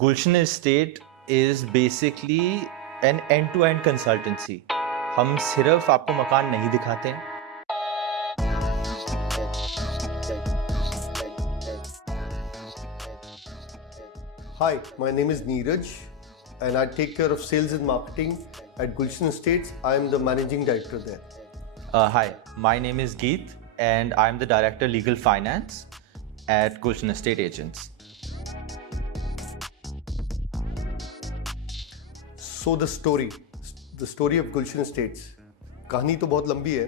Gulshan Estate is basically an end-to-end consultancy. हम सिर्फ आपको मकान नहीं दिखाते हैं. Hi, my name is Neeraj and I take care of sales and marketing at Gulshan Estates. I am the managing director there. Hi, my name is Geet and I'm the director legal finance at Gulshan Estate Agents. So the story of Gulshan Estates. कहानी तो बहुत लंबी है,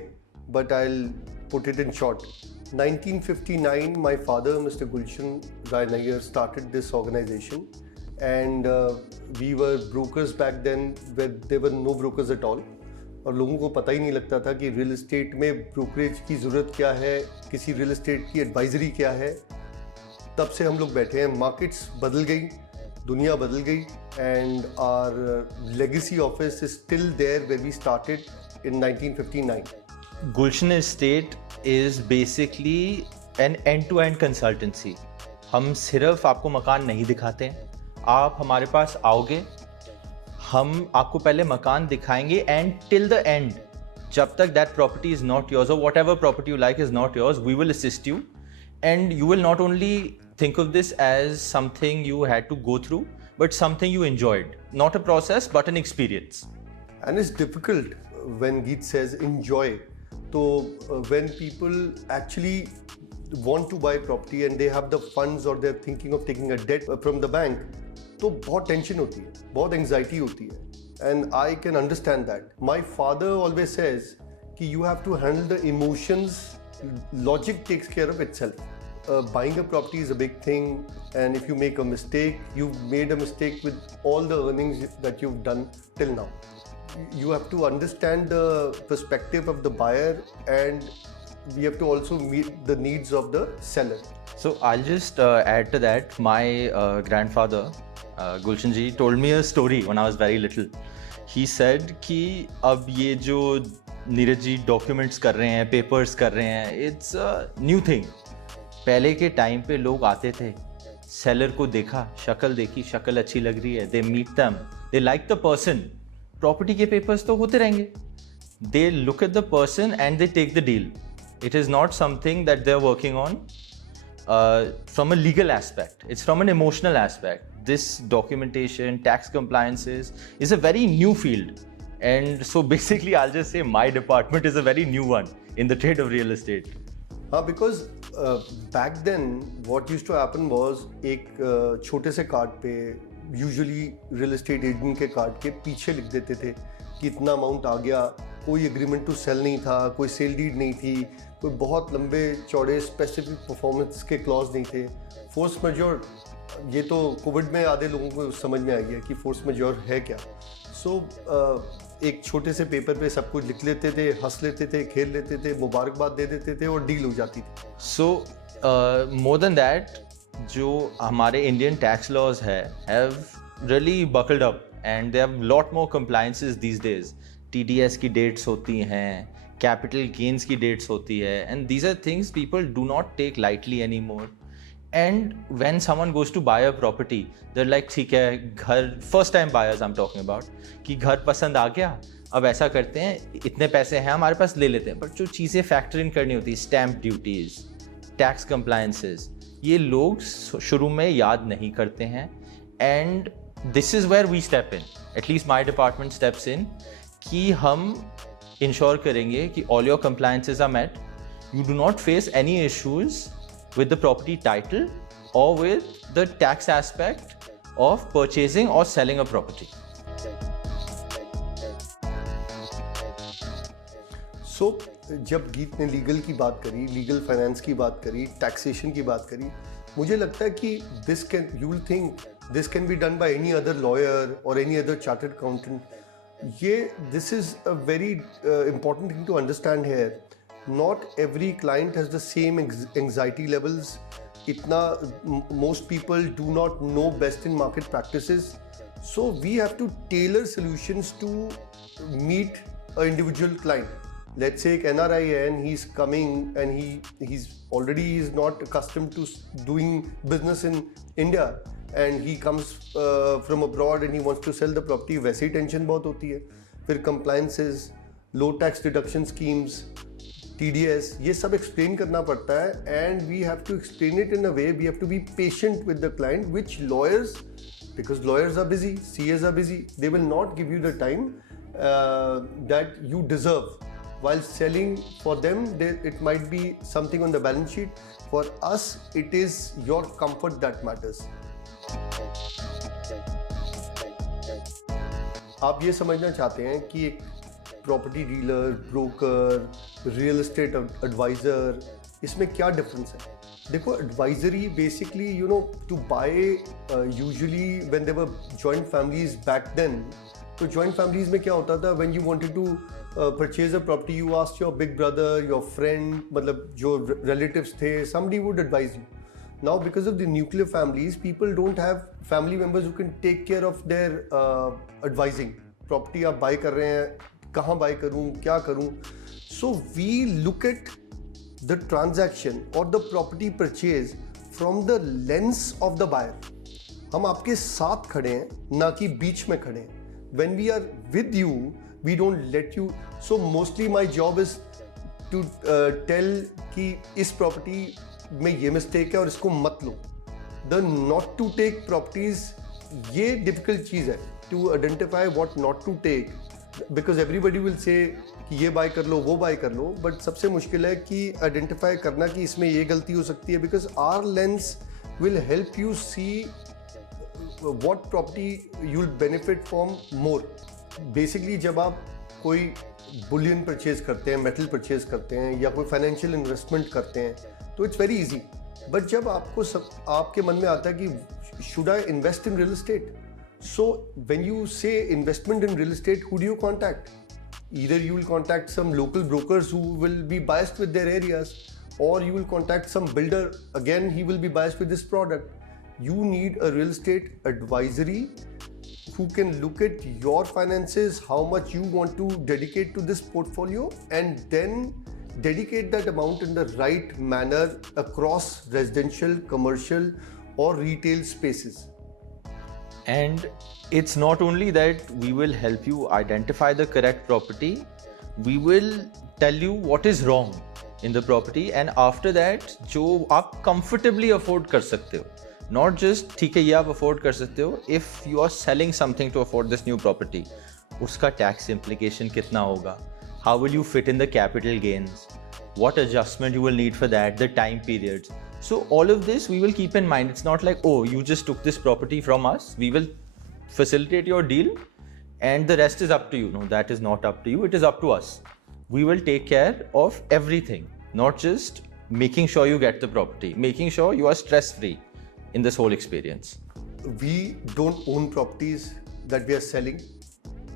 but I'll put it in short. 1959, my father, Mr. Gulshan Rai Nayyar, started this organization, and we were brokers back then, where there were no brokers at all. और लोगों को पता ही नहीं लगता था कि रियल एस्टेट में ब्रोकरेज की ज़रूरत क्या है, किसी रियल एस्टेट की एडवाइजरी क्या है. तब से हम लोग बैठे हैं. मार्केट्स बदल गई, दुनिया बदल गई, and our legacy office is still there where we started in 1959. Gulshan Estate is basically an end-to-end consultancy. हम सिर्फ आपको मकान नहीं दिखाते हैं. आप हमारे पास आओगे, हम आपको पहले मकान दिखाएंगे एंड टिल द एंड, जब तक that property is not yours और whatever property you like is not yours, we will assist you and you will not only think of this as something you had to go through, but something you enjoyed. Not a process, but an experience. And it's difficult when Geet says enjoy. So when people actually want to buy property and they have the funds or they're thinking of taking a debt from the bank, तो बहुत tension होती है, बहुत anxiety होती है. And I can understand that. My father always says कि you have to handle the emotions. Logic takes care of itself. Buying a property is a big thing, and if you make a mistake, you've made a mistake with all the earnings that you've done till now. You have to understand the perspective of the buyer, and we have to also meet the needs of the seller. So I'll just add to that. My grandfather, Gulshan ji, told me a story when I was very little. He said कि अब ये जो Neeraj ji documents कर रहे हैं, papers कर रहे हैं, it's a new thing. पहले के टाइम पे लोग आते थे, सेलर को देखा, शक्ल देखी, शक्ल अच्छी लग रही है, they meet them, they like the person, property के पेपर्स तो होते रहेंगे, they look at the person and they take the deal. It is not something that they are working on from a legal aspect, it's from an emotional aspect. This documentation, tax compliances is a very new field, and so basically I'll just say my department is a very new one in the trade of real estate. Because back then what used to happen was एक छोटे से card पे, usually real estate agent के card के पीछे लिख देते थे कि इतना अमाउंट आ गया. कोई एग्रीमेंट टू सेल नहीं था, कोई सेल डीड नहीं थी, कोई बहुत लंबे चौड़े स्पेसिफिक परफॉर्मेंस के क्लॉज नहीं थे. फोर्स मेजोर, ये तो कोविड में आधे लोगों को समझ में आई है कि फोर्स मेजोर है क्या. सो एक छोटे से पेपर पे सब कुछ लिख लेते थे, हंस लेते थे, खेल लेते थे, मुबारकबाद दे देते थे और डील हो जाती थी. सो मोर देन दैट, जो हमारे इंडियन टैक्स लॉज है have really buckled up and they have lot more compliances these days. TDS की डेट्स होती हैं, कैपिटल गेन्स की डेट्स होती है, and these are things people do not take lightly any more. And when someone goes to buy a property, they're like, ठीक है, घर, first time buyers I'm talking about, कि घर पसंद आ गया, अब ऐसा करते हैं, इतने पैसे हैं हमारे पास, ले लेते हैं. बट जो चीज़ें फैक्टर इन करनी होती है, स्टैम्प ड्यूटीज़, टैक्स कंप्लायंसेस, ये लोग शुरू में याद नहीं करते हैं. And this is where we step in, at least my department steps in, कि हम इंश्योर करेंगे कि all your compliances are met, you do not face any issues with the property title or with the tax aspect of purchasing or selling a property. So, जब गीत ने legal की बात करी, लीगल फाइनेंस की बात करी, टैक्सेशन की बात करी, मुझे लगता है कि you will think this can be done by any other lawyer or any other chartered accountant. This is a very important thing to understand here. Not every client has the same anxiety levels. Most people do not know best in market practices. So we have to tailor solutions to meet an individual client. Let's say an NRI and he's coming and he's not accustomed to doing business in India, and he comes from abroad and he wants to sell the property, वैसे ही tension बहुत होती है. फिर compliances, low tax deduction schemes, TDS, ये सब explain करना पड़ता है, and we have to explain it in a way, we have to be patient with the client, which lawyers, because lawyers are busy, CAs are busy, they will not give you the time that you deserve. While selling for them, it might be something on the balance sheet. For us, it is your comfort that matters. आप ये समझना चाहते हैं कि एक property dealer, broker, real estate advisor, इसमें क्या difference है? देखो, advisory basically to buy usually when there were joint families back then. तो जॉइंट फैमिलीज में क्या होता था, when you wanted to purchase a property, you asked your big brother, your friend, मतलब जो रिलेटिव्स थे, somebody would advise you. Now, because of the nuclear families, people don't have family members who can take care of their advising. Property आप buy कर रहे हैं, कहाँ buy करूँ, क्या करूँ? So we look at the transaction or the property purchase from the lens of the buyer. हम आपके साथ खड़े हैं, ना कि बीच में खड़े हैं. When we are with you, we don't let you. So mostly my job is to tell कि इस property में ये mistake है और इसको मत लो. The not to take properties, ये difficult चीज़ है to identify what not to take, because everybody will say कि ये buy कर लो, वो buy कर लो, but सबसे मुश्किल है कि identify करना कि इसमें ये गलती हो सकती है, because our lens will help you see what property you'll benefit from more. Basically जब आप कोई बुलियन परचेज करते हैं, मेटल परचेज करते हैं या कोई फाइनेंशियल इन्वेस्टमेंट करते हैं, तो इट्स वेरी इजी. बट जब आपके मन में आता है कि should I invest in real estate, so when you say investment in real estate, who do you contact? Either you will contact some local brokers who will be biased with their areas, or you will contact some builder, again he will be biased with this product. You need a real estate advisory who can look at your finances, how much you want to dedicate to this portfolio, and then dedicate that amount in the right manner across residential, commercial or retail spaces. And it's not only that we will help you identify the correct property, we will tell you what is wrong in the property, and after that जो आप comfortably afford कर सकते हो, not just ठीक है ये आप afford कर सकते हो. If you are selling something to afford this new property, उसका tax implication कितना होगा, how will you fit in the capital gains, what adjustment you will need for that, the time periods. So all of this we will keep in mind. It's not like, oh, you just took this property from us, we will facilitate your deal and the rest is up to you. No, that is not up to you, it is up to us. We will take care of everything, not just making sure you get the property, making sure you are stress free in this whole experience. We don't own properties that we are selling,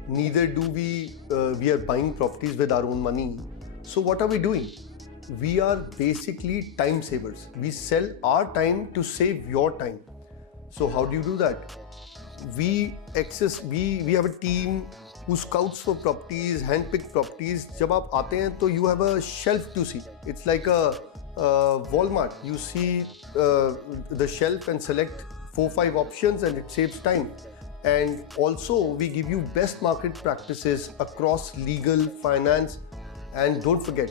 neither do we are buying properties with our own money. So what are we doing? We are basically time savers. We sell our time to save your time. So how do you do that? We have a team who scouts for properties, handpick properties. जब आप आते हैं तो you have a shelf to see. It's like a Walmart. You see the shelf and select 4-5 options, and it saves time. And also we give you best market practices across legal, finance, and don't forget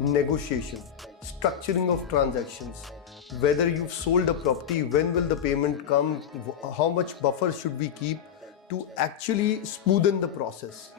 negotiation, structuring of transactions, whether you've sold a property, when will the payment come, how much buffer should we keep to actually smoothen the process.